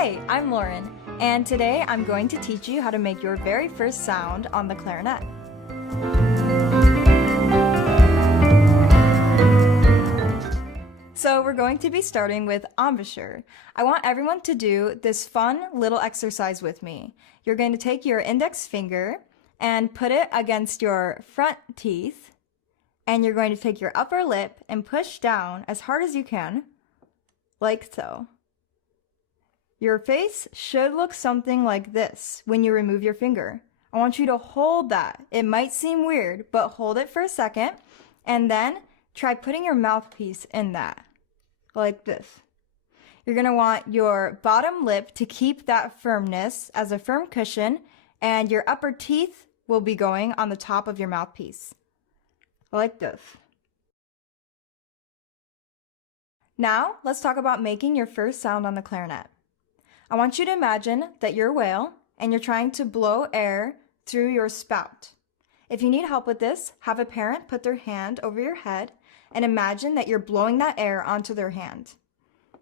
Hey, I'm Lauren, and today I'm going to teach you how to make your very first sound on the clarinet. So we're going to be starting with embouchure. I want everyone to do this fun little exercise with me. You're going to take your index finger and put it against your front teeth, and you're going to take your upper lip and push down as hard as you can, like so. Your face should look something like this when you remove your finger. I want you to hold that. It might seem weird, but hold it for a second, and then try putting your mouthpiece in that, like this. You're going to want your bottom lip to keep that firmness as a firm cushion, and your upper teeth will be going on the top of your mouthpiece, like this. Now, let's talk about making your first sound on the clarinet. I want you to imagine that you're a whale and you're trying to blow air through your spout. If you need help with this, have a parent put their hand over your head and imagine that you're blowing that air onto their hand.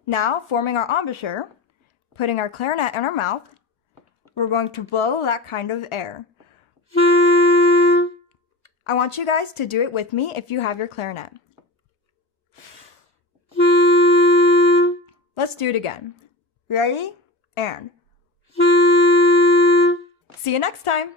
Now, forming our embouchure, putting our clarinet in our mouth, we're going to blow that kind of air. I want you guys to do it with me if you have your clarinet. Let's do it again. Ready? And see you next time.